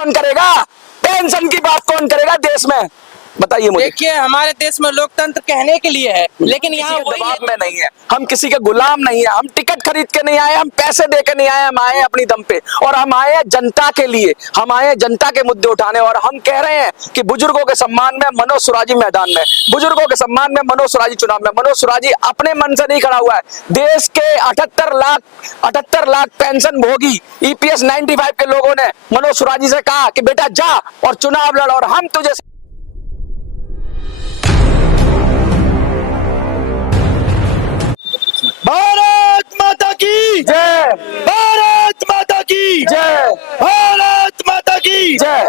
कौन करेगा? पेंशन की बात कौन करेगा देश में? बताइए मुझे। देखिए, हमारे देश में लोकतंत्र कहने के लिए है, लेकिन यहाँ किसी के वही दबाव में नहीं है, हम किसी के गुलाम नहीं है, हम टिकट खरीद के नहीं आए, हम पैसे दे के नहीं आए, हम आए अपनी दम पे और हम आए हैं जनता के लिए, हम आए हैं जनता के मुद्दे उठाने। और हम कह रहे हैं कि बुजुर्गों के सम्मान में मनोज सुराजी मैदान में, बुजुर्गों के सम्मान में मनोज सुराजी चुनाव में। मनोज सुराजी अपने मन से नहीं खड़ा हुआ है, देश के 78 लाख पेंशन भोगी EPS 95 के लोगों ने मनोज सुराजी से कहा कि बेटा जा और चुनाव लड़ और हम तुझे। भारत माता की जय, भारत माता की जय, भारत माता की जय।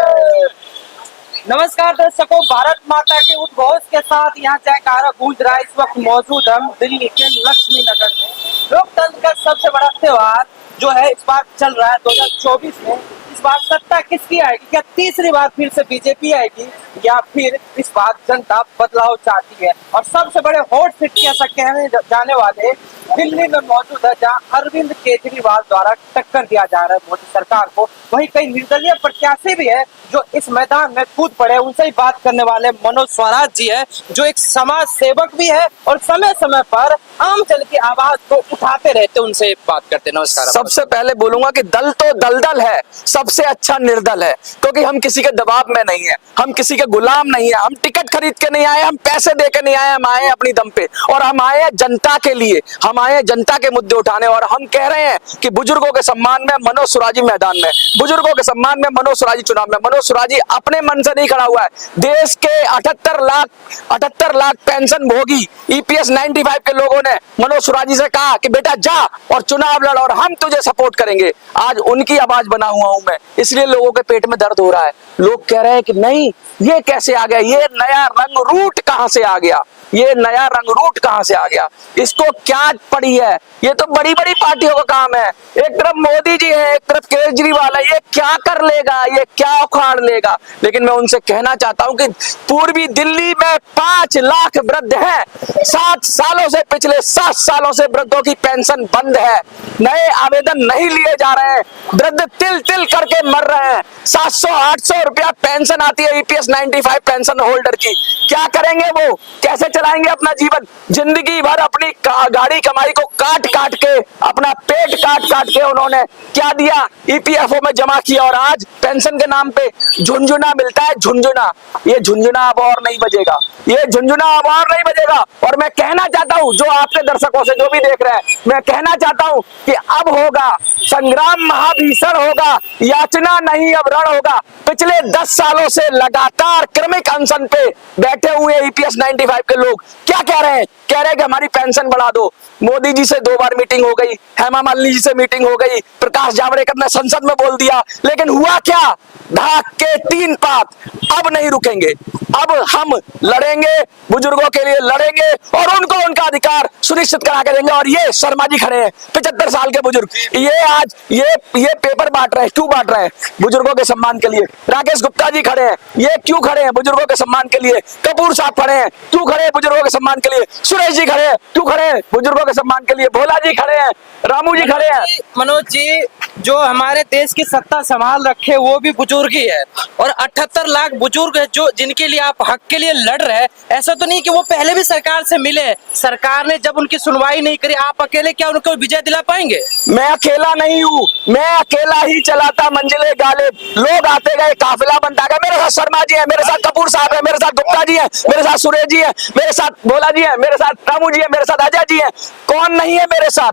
नमस्कार दर्शकों, भारत माता के उद्घोष के साथ यहाँ जयकारा गूंज रहा है। इस वक्त मौजूद हम दिल्ली के लक्ष्मी नगर में। लोकतंत्र का सबसे बड़ा त्योहार जो है इस बार चल रहा है 2024 में। इस बार सत्ता किसकी आएगी? क्या तीसरी बार फिर से बीजेपी आएगी या फिर इस बार जनता बदलाव चाहती है? और सबसे बड़े हॉट सीट की ऐसा कहने जाने वाले दिल्ली में मौजूद है, जहां अरविंद केजरीवाल द्वारा टक्कर दिया जा रहा है मोदी सरकार को। वहीं कई निर्दलीय प्रत्याशी भी है जो इस मैदान में कूद पड़े। उनसे ही बात करने वाले मनोज स्वराज जी है, जो एक समाज सेवक भी है और समय समय पर आम जन की आवाज को उठाते रहते। उनसे बात करते। नमस्कार। सबसे पहले बोलूंगा कि दल तो दलदल है, सबसे अच्छा निर्दल है, क्योंकि हम किसी के दबाव में नहीं है, हम किसी के गुलाम नहीं है, हम टिकट खरीद के नहीं आए, हम पैसे दे के नहीं आए, हम आए अपनी दम पे और हम आए हैं जनता के लिए, हम आए हैं जनता के मुद्दे उठाने। और हम कह रहे हैं कि बुजुर्गों के सम्मान में मनोज सुराजी मैदान में, बुजुर्गों के सम्मान में मनोज सुराजी चुनाव में। मनोज सुराजी अपने मन से नहीं खड़ा हुआ है, देश के 78 लाख पेंशन भोगी EPS 95 के लोगों ने मनोज सुराजी से कहा कि बेटा जा और चुनाव लड़ और हम तुझे सपोर्ट करेंगे। आज उनकी आवाज बना हुआ हूं मैं, इसलिए लोगों के पेट में दर्द हो रहा है। लोग कह रहे हैं कि नहीं, ये कैसे आ गया, ये नया रंग रूट कहां से आ गया, ये नया रंग रूट कहां से आ गया, इसको क्या पड़ी है? ये तो बड़ी बड़ी पार्टियों का काम है। एक तरफ मोदी जी है, एक तरफ केजरीवाल है, ये क्या कर लेगा, ये क्या उखाड़ लेगा? लेकिन मैं उनसे कहना चाहता हूं कि पूर्वी दिल्ली में 5 लाख वृद्ध हैं, 7 सालों से, पिछले 7 सालों से वृद्धों की पेंशन बंद है, नए आवेदन नहीं लिए जा रहे हैं, वृद्ध तिल तिल करके मर रहे हैं। 700-800 रुपया पेंशन आती है EPS 95 पेंशन होल्डर की। क्या करेंगे वो? कैसे चलाएंगे अपना जीवन? जिंदगी भर अपनी गाड़ी कमाई को काट काट के, अपना पेट काट काट के उन्होंने क्या दिया? EPFO में जमा किया और आज पेंशन के नाम पे झुंझुना मिलता है, झुंझुना। ये झुंझुना अब और नहीं बजेगा, ये झुंझुना अब और नहीं बजेगा। और मैं कहना चाहता हूं, जो आपके दर्शकों से जो भी देख रहे हैं, मैं कहना चाहता हूं कि अब होगा संग्राम, महाभीषण होगा, याचना नहीं अब रण होगा। पिछले 10 सालों से लगातार क्रमिक अनशन पे बैठे हुए EPS 95 के लोग क्या कह रहे हैं? कह रहे हैं कि हमारी पेंशन बढ़ा दो। मोदी जी से 2 बार मीटिंग हो गई, हेमा मालिनी जी से मीटिंग हो गई, प्रकाश जावड़ेकर ने संसद में बोल दिया, लेकिन हुआ क्या? ढाक के 3 पात। अब नहीं रुकेंगे, अब हम लड़ेंगे, बुजुर्गों के लिए लड़ेंगे और उनको उनका अधिकार सुनिश्चित करा के देंगे। और ये शर्मा जी खड़े हैं, 75 साल के बुजुर्ग, ये आज ये पेपर बांट रहे हैं। क्यों बांट रहे हैं? बुजुर्गों के सम्मान के लिए। राकेश गुप्ता जी खड़े हैं, ये क्यों खड़े हैं? बुजुर्गों के सम्मान के लिए। कपूर साहब खड़े हैं, क्यों खड़े हैं? बुजुर्गों के सम्मान के लिए। सुरेश जी खड़े हैं, क्यों खड़े हैं? बुजुर्गों के सम्मान के लिए। भोला जी खड़े हैं, रामू जी खड़े हैं। मनोज जी, जो हमारे देश की सत्ता संभाल रखे वो भी बुजुर्ग ही है और 78 लाख बुजुर्ग है जो जिनके लिए आप हक के लिए लड़ रहे हैं। ऐसा तो नहीं कि वो पहले भी सरकार से मिले, सरकार ने जब उनकी सुनवाई नहीं करी, आप अकेले क्या उनको विजय दिला पाएंगे? मैं अकेला नहीं हूँ, मैं अकेला ही चलाता मंजिले गालिब। लोग आते गए, काफिला बनता गया। मेरे साथ शर्मा जी है, मेरे साथ कपूर साहब है, मेरे साथ गुप्ता जी है, मेरे साथ सुरेश जी है, मेरे साथ भोला जी है, मेरे साथ रामू जी है, मेरे साथ अजय जी है। कौन नहीं है मेरे साथ?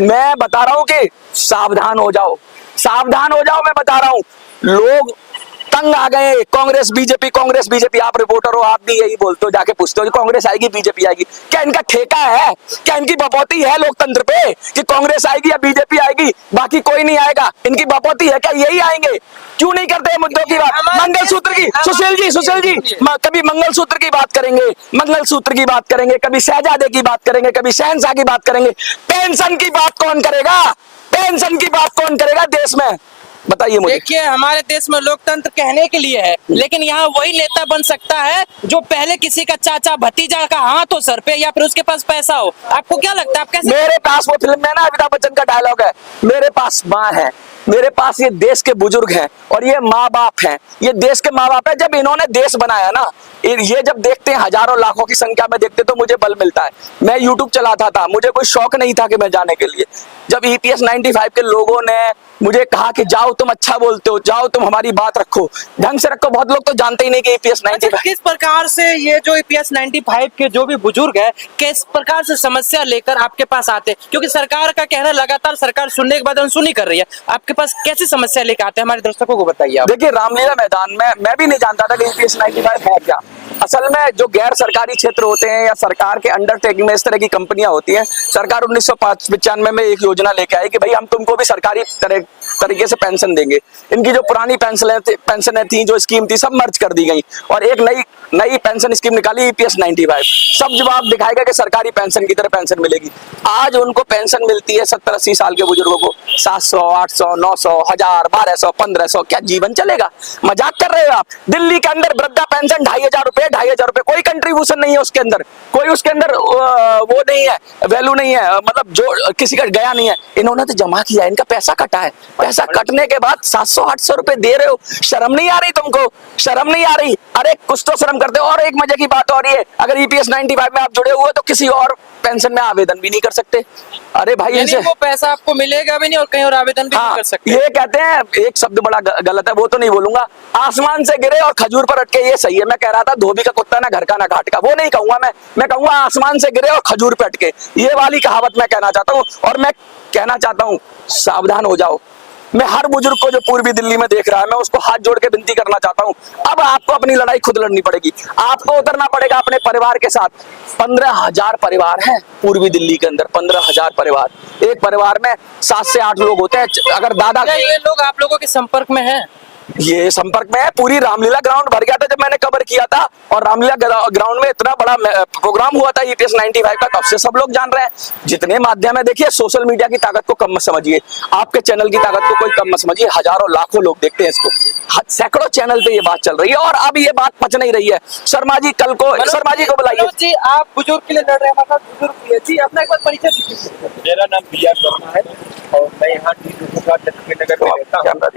मैं बता रहा हूँ कि सावधान हो जाओ, सावधान हो जाओ। मैं बता रहा हूँ, लोग तंग आ गए। कांग्रेस बीजेपी, आप रिपोर्टर हो, आप भी यही बोलते हो, जाके पूछते हो कांग्रेस आएगी बीजेपी आएगी। क्या इनका ठेका है? क्या इनकी बपौती है लोकतंत्र पे कि कांग्रेस आएगी या बीजेपी आएगी, बाकी कोई नहीं आएगा? इनकी बपौती है क्या? यही आएंगे? क्यों नहीं करते मुद्दों की बात? मंगलसूत्र की, सुशील जी कभी मंगलसूत्र की बात करेंगे, मंगलसूत्र की बात करेंगे, कभी शहजादे की बात करेंगे, कभी शहनशाह की बात करेंगे। पेंशन की बात कौन करेगा? पेंशन की बात कौन करेगा देश में? बताइए मुझे। देखिए, हमारे देश में लोकतंत्र कहने के लिए है, लेकिन यहाँ वही नेता बन सकता है जो पहले किसी का चाचा भतीजा का हाथ हो सर पे या फिर उसके पास पैसा हो। आपको क्या लगता है, आप कैसे? मेरे पास वो फिल्म में ना अमिताभ बच्चन का डायलॉग है, मेरे पास माँ है, मेरे पास ये देश के बुजुर्ग हैं और ये माँ बाप हैं, ये देश के माँ बाप हैं। जब इन्होंने देश बनाया ना, ये जब देखते हैं हजारों लाखों की संख्या में देखते तो मुझे बल मिलता है। मैं यूट्यूब चलाता था, मुझे कोई शौक नहीं था कि मैं जाने के लिए। जब EPS 95 के लोगों ने मुझे कहा कि जाओ तुम अच्छा बोलते हो, जाओ तुम हमारी बात रखो, ढंग से रखो, बहुत लोग तो जानते ही नहीं कि EPS 95 किस प्रकार से ये जो EPS 95 के जो भी बुजुर्ग है किस प्रकार से समस्या लेकर आपके पास आते हैं, क्योंकि सरकार का कहना लगातार सरकार सुनने के बाद अनसुनी कर रही है, आपके पास कैसी समस्या लेकर आते हैं हमारे दर्शकों को बताइए आप। देखिए, रामलीला मैदान में मैं भी नहीं जानता था कि EPS 95 है क्या। असल में जो गैर सरकारी क्षेत्र होते हैं या सरकार के अंडरटेकिंग में इस तरह की कंपनियां होती हैं, सरकार 1995 में एक योजना लेके आई कि भाई हम तुमको भी सरकारी तरीके से पेंशन देंगे। इनकी जो पुरानी पेंशनें थी, जो स्कीम थी, सब मर्ज कर दी गई और एक नई पेंशन स्कीम निकाली EPS 95। सब जवाब दिखाएगा कि सरकारी पेंशन की तरह पेंशन मिलेगी। आज उनको पेंशन मिलती है 70-80 साल के बुजुर्गों को 700, 800, 900, 1000, 1200, 1500। क्या जीवन चलेगा? मजाक कर रहे हो आप? दिल्ली के अंदर वृद्धा पेंशन 2500 रुपए, 2500 रुपए, कोई कंट्रीब्यूशन नहीं है उसके अंदर, कोई उसके अंदर वो नहीं है, वैल्यू नहीं है, मतलब जो किसी का गया नहीं है। इन्होंने तो जमा किया, इनका पैसा कटा है, पैसा कटने के बाद 700-800 रुपए दे रहे हो। शर्म नहीं आ रही तुमको? शर्म नहीं आ रही? अरे कुछ तो शर्म करते हो। और एक मजे की बात और ये, अगर EPS 95 में आप जुड़े हुए तो किसी और पेंशन में आवेदन भी नहीं कर सकते। अरे भाई, यानी वो पैसा आपको मिलेगा भी नहीं और कहीं और आवेदन भी नहीं कर सकते। ये कहते हैं, एक शब्द बड़ा गलत है, वो तो नहीं बोलूंगा, आसमान से गिरे और खजूर पर अटके, ये सही है। मैं कह रहा था धोबी का कुत्ता ना घर का ना घाट का, वो नहीं कहूंगा मैं कहूंगा आसमान से गिरे और खजूर पर अटके, ये वाली कहावत मैं कहना चाहता हूँ। और मैं कहना चाहता हूँ, सावधान हो जाओ। मैं हर बुजुर्ग को जो पूर्वी दिल्ली में देख रहा है, मैं उसको हाथ जोड़ के विनती करना चाहता हूं, अब आपको अपनी लड़ाई खुद लड़नी पड़ेगी। आपको उतरना पड़ेगा अपने परिवार के साथ। 15,000 परिवार हैं पूर्वी दिल्ली के अंदर, 15,000 परिवार। एक परिवार में 7 से 8 लोग होते हैं। अगर दादा, क्या ये लोग आप लोगों के संपर्क में हैं? ये संपर्क में है। पूरी रामलीला ग्राउंड भर गया था जब मैंने कवर किया था, और रामलीला ग्राउंड में इतना बड़ा प्रोग्राम हुआ था EPS 95 का, तब से सब लोग जान रहे हैं। जितने माध्यम है, देखिए, सोशल मीडिया की ताकत को कम मत समझिए, आपके चैनल की ताकत को कोई कम मत समझिए। हजारों लाखों लोग देखते हैं इसको, सैकड़ों चैनल पे ये बात चल रही है और अब ये बात पच नहीं रही है। शर्मा जी, कल को शर्मा जी को बुलाइए। जी, आप बुजुर्ग के लिए लड़ रहे हैं, बुजुर्ग जी अपना एक बार परिचय दीजिए। मेरा नाम BR शर्मा है और मैं यहाँ लक्ष्मी नगर में रहता हूँ।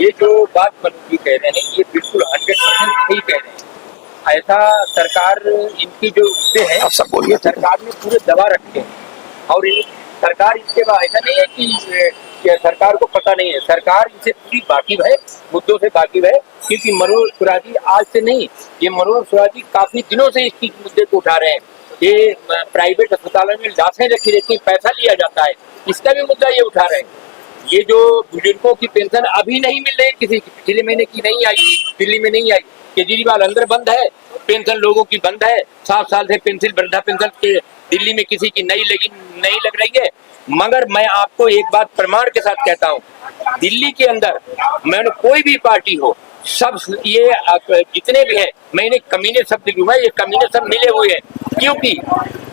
ये जो बात मनोज जी कह रहे हैं, ये बिल्कुल 100% सही कह रहे हैं। ऐसा सरकार इनकी जो उससे है, आप सब बोलिए। सरकार ने पूरे दबा रखे हैं और सरकार इसके बाद ऐसा नहीं है कि सरकार को पता नहीं है, सरकार इनसे पूरी वाकिफ है, मुद्दों से वाकिफ है। क्योंकि मनोज सुराजी आज से नहीं, ये मनोज सुराजी काफी दिनों से इसकी मुद्दे को उठा रहे हैं। ये प्राइवेट अस्पतालों में लाशें रखी रहती, पैसा लिया जाता है, इसका भी मुद्दा ये उठा रहे हैं। ये जो बुजुर्गों की पेंशन अभी नहीं मिल रही, किसी पिछले महीने की नहीं आई, दिल्ली में नहीं आई, केजरीवाल अंदर बंद है, पेंशन लोगों की बंद है। 7 साल से पेंशन, वृद्धा पेंशन के दिल्ली में किसी की नहीं लग रही है। मगर मैं आपको एक बात प्रमाण के साथ कहता हूँ, दिल्ली के अंदर मैंने कोई भी पार्टी हो, सब ये जितने भी हैं, मैंने कमीने शब्द लूंगा, ये कमीने सब मिले हुए हैं। क्योंकि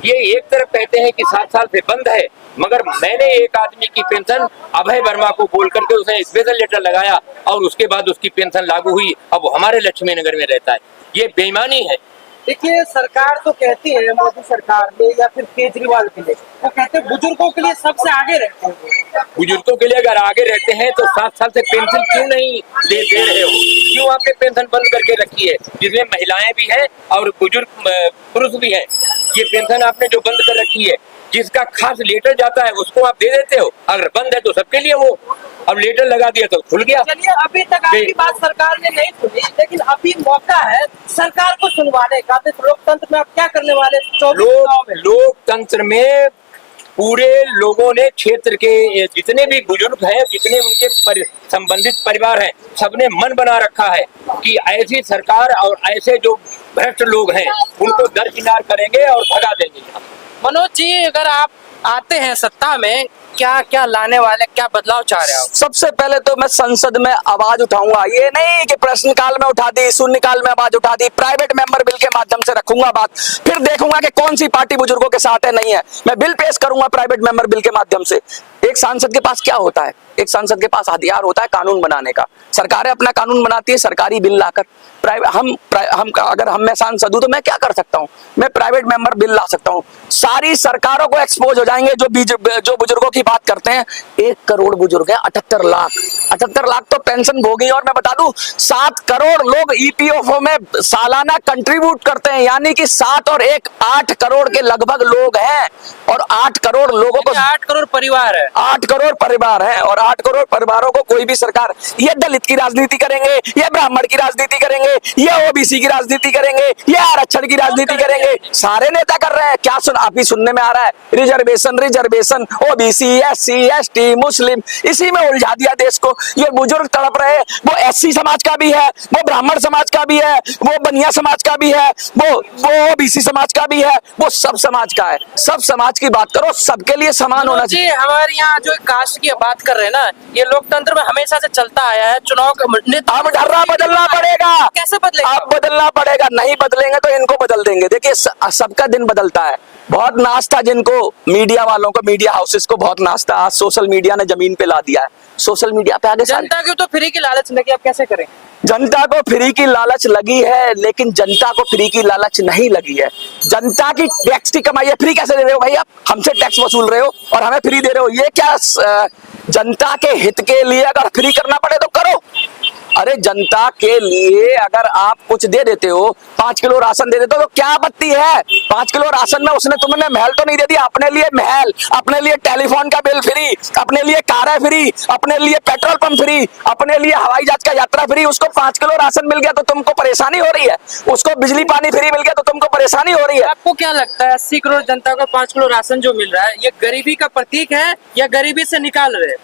ये एक तरफ कहते हैं कि 7 साल से बंद है, मगर मैंने एक आदमी की पेंशन अभय वर्मा को बोल करके उसे स्पेशल लेटर लगाया और उसके बाद उसकी पेंशन लागू हुई। अब वो हमारे लक्ष्मी नगर में रहता है। ये बेईमानी है। देखिए, सरकार तो कहती है, मोदी सरकार ने या फिर केजरीवाल के लिए, वो कहते हैं बुजुर्गों के लिए सबसे आगे रहते हैं। बुजुर्गों के लिए अगर आगे रहते हैं तो 7 साल से पेंशन क्यों नहीं दे रहे हो? क्यों आपने पेंशन बंद करके रखी है, जिसमें महिलाएं भी हैं और बुजुर्ग पुरुष भी हैं? ये पेंशन आपने जो बंद कर रखी है, जिसका खास लेटर जाता है उसको आप दे देते हो। अगर बंद है तो सबके लिए वो, अब लेटर लगा दिया तो खुल गया। चलिए, अभी तक आपकी बात सरकार ने नहीं सुनी, लेकिन अभी मौका है सरकार को सुनवाने का। तो लोकतंत्र में आप क्या करने वाले? लोकतंत्र में पूरे लोगों ने, क्षेत्र के जितने भी बुजुर्ग हैं, जितने उनके संबंधित परिवार हैं, सबने मन बना रखा है कि ऐसी सरकार और ऐसे जो भ्रष्ट लोग हैं उनको दरकिनार करेंगे और भगा देंगे। मनोज जी, अगर आप आते हैं सत्ता में, क्या क्या लाने वाले, क्या बदलाव चाह रहे हो? सबसे पहले तो मैं संसद में आवाज उठाऊंगा। ये नहीं कि प्रश्नकाल में उठा दी, शून्यकाल में आवाज उठा दी, प्राइवेट मेंबर बिल के माध्यम से रखूंगा बात, फिर देखूंगा कि कौन सी पार्टी बुजुर्गों के साथ है, नहीं है। मैं बिल पेश करूंगा प्राइवेट मेंबर बिल के माध्यम से। एक सांसद के पास क्या होता है? एक सांसद के पास हथियार होता है कानून बनाने का। सरकारें अपना कानून बनाती है सरकारी बिल लाकर। अगर मैं सांसद हूं तो मैं क्या कर सकता हूं? मैं प्राइवेट मेंबर बिल ला सकता हूं। सारी सरकारों को एक्सपोज हो जाएंगे जो बुजुर्गों की की बात करते हैं, 1 करोड़ बुजुर्ग हैं, 78 लाख तो पेंशन भोगी। और मैं बता दूं 7 करोड़ लोग ईपीएफओ में सालाना कंट्रीब्यूट करते हैं, यानी कि 7 और 1 8 करोड़ के लगभग लोग हैं। और 8 करोड़ लोगों को 8 करोड़ परिवार है, 8 करोड़ परिवार है, और 8 करोड़ परिवारों को कोई भी सरकार ये दलित की राजनीति करेंगे, ये ब्राह्मण की राजनीति करेंगे, ये ओबीसी की राजनीति करेंगे, ये आरक्षण की राजनीति करेंगे, सारे नेता कर रहे हैं। क्या आप ही सुनने में आ रहा है, रिजर्वेशन, ओबीसी, एससी, एसटी, मुस्लिम, इसी में उलझा दिया देश को। ये बुजुर्ग तड़प रहे, वो एससी समाज का भी है, वो ब्राह्मण समाज का भी है, वो बनिया समाज का भी है, वो ओबीसी समाज का भी है, वो सब समाज का है। सब समाज की बात करो, सबके लिए समान होना चाहिए। जी हमारे यहाँ जो कास्ट की बात कर रहे हैं ना, ये लोकतंत्र में हमेशा से चलता आया है। चुनाव का अब ढर्रा बदलना पड़ेगा, कैसे बदलेगा? अब बदलना पड़ेगा, नहीं बदलेंगे तो इनको बदल देंगे। देखिए सबका दिन बदलता है। बहुत नाश था जिनको, मीडिया वालों को, मीडिया हाउसेस को बहुत नाश था, आज सोशल मीडिया ने जमीन पे ला दिया है। सोशल मीडिया पे आगे जनता को तो फ्री की लालच लगी, अब कैसे करें? जनता को फ्री की लालच लगी है, लेकिन जनता को फ्री की लालच नहीं लगी है। जनता की टैक्स की कमाई है, फ्री कैसे दे रहे हो भाई? आप हमसे टैक्स वसूल रहे हो और हमें फ्री दे रहे हो, ये क्या? जनता के हित के लिए अगर फ्री करना पड़े तो करो। अरे जनता के लिए अगर आप कुछ दे देते हो, 5 किलो राशन दे देते हो, तो क्या आपत्ति है? 5 किलो राशन में उसने तुमने महल तो नहीं दे दिया, अपने लिए महल, अपने लिए टेलीफोन का बिल फ्री, अपने लिए कारें फ्री, अपने लिए पेट्रोल पंप फ्री, अपने लिए हवाई जहाज का यात्रा फ्री। उसको 5 किलो राशन मिल गया तो तुमको परेशानी हो रही है, उसको बिजली पानी फ्री मिल गया तो तुमको परेशानी हो रही है। आपको क्या लगता है 80 करोड़ जनता को 5 किलो राशन जो मिल रहा है, ये गरीबी का प्रतीक है या गरीबी से निकाल रहे हैं?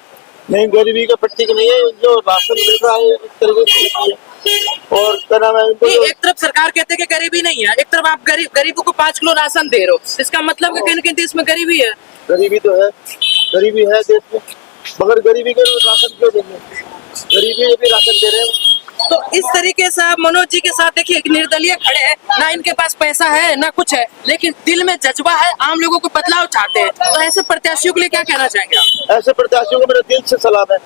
नहीं, गरीबी का प्रतीक नहीं है। जो राशन मिल रहा है एक तरह से, और क्या नाम है, एक तरफ सरकार कहते हैं कि गरीबी नहीं है, एक तरफ आप गरीबों को 5 किलो राशन दे रहे हो, इसका मतलब कि कहीं न कहीं देश में गरीबी है। गरीबी तो है, गरीबी है देश में, मगर गरीबी के राशन क्यों देंगे? गरीबी भी राशन दे रहे हैं। तो इस तरीके से आप मनोज जी के साथ देखिए, निर्दलीय खड़े हैं, ना इनके पास पैसा है ना कुछ है, लेकिन दिल में जज्बा है, आम लोगों को बदलाव चाहते हैं। तो ऐसे प्रत्याशियों के लिए क्या कहना चाहेंगे आप? ऐसे प्रत्याशियों को मेरा दिल से सलाम है,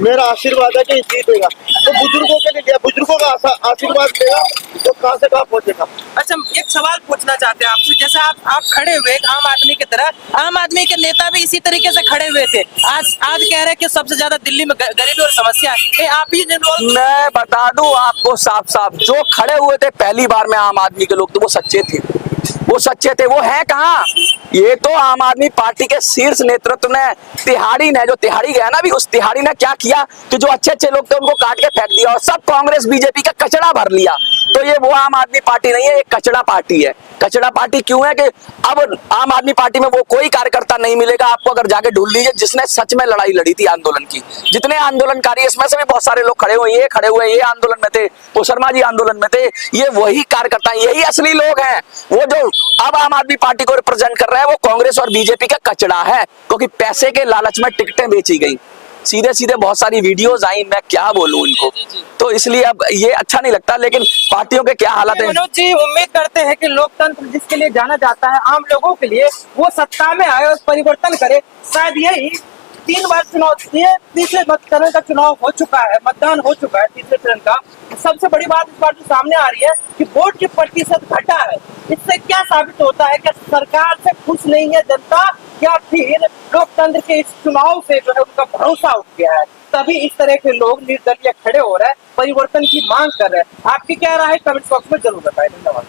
मेरा आशीर्वाद है कि जीतेगा। तो बुजुर्गों के लिए, बुजुर्गों का आशीर्वाद देगा तो कहां से कहां पहुंचेगा। अच्छा, एक सवाल पूछना चाहते हैं आपसे, जैसे आप खड़े हुए एक आम आदमी की तरह, आम आदमी के नेता भी इसी तरीके से खड़े हुए थे, आज कह रहे हैं कि सबसे ज्यादा दिल्ली में गरीबी और समस्या है, आप ही मैं बता दूं आपको साफ साफ, जो खड़े हुए थे पहली बार में आम आदमी के लोग, तो वो सच्चे थे, वो सच्चे थे। वो है कहाँ? ये तो आम आदमी पार्टी के शीर्ष नेतृत्व ने, तिहाड़ी ने, जो तिहाड़ी गया ना भी, उस तिहाड़ी ने क्या किया कि जो अच्छे अच्छे लोग थे उनको काट के फेंक दिया और सब कांग्रेस बीजेपी का कचड़ा भर लिया। तो ये वो आम आदमी पार्टी नहीं है, ये कचड़ा पार्टी है। कचड़ा पार्टी क्यों है कि अब आम आदमी पार्टी में वो कोई कार्यकर्ता नहीं मिलेगा आपको, अगर जाके ढूंढ लीजिए, जिसने सच में लड़ाई लड़ी थी आंदोलन की। जितने आंदोलनकारी, इसमें से भी बहुत सारे लोग खड़े हुए, ये आंदोलन में थे, वो शर्मा जी आंदोलन में थे, ये वही कार्यकर्ता, यही असली लोग हैं। वो जो अब आम आदमी पार्टी को रिप्रेजेंट कर रहे हैं, वो कांग्रेस और बीजेपी का कचड़ा है, क्योंकि पैसे के लालच में टिकटें बेची गई, सीधे सीधे बहुत सारी वीडियोस आई, मैं क्या बोलूं इनको। तो इसलिए अब ये अच्छा नहीं लगता, लेकिन पार्टियों के क्या हालात है। मनोज जी, उम्मीद करते हैं कि लोकतंत्र जिसके लिए जाना जाता है आम लोगों के लिए, वो सत्ता में आए और परिवर्तन करे। शायद यही 3 बार चुनाव, ये तीसरे चरण का चुनाव हो चुका है, मतदान हो चुका है तीसरे चरण का। सबसे बड़ी बात इस बार जो सामने आ रही है कि वोट की प्रतिशत घटा है। इससे क्या साबित होता है कि सरकार से खुश नहीं है जनता, या फिर लोकतंत्र के इस चुनाव से जो है उनका भरोसा उठ गया है, तभी इस तरह के लोग निर्दलीय खड़े हो रहे हैं, परिवर्तन की मांग कर रहे हैं। आपकी क्या राय है? कमेंट बॉक्स में जरूर बताएं। धन्यवाद।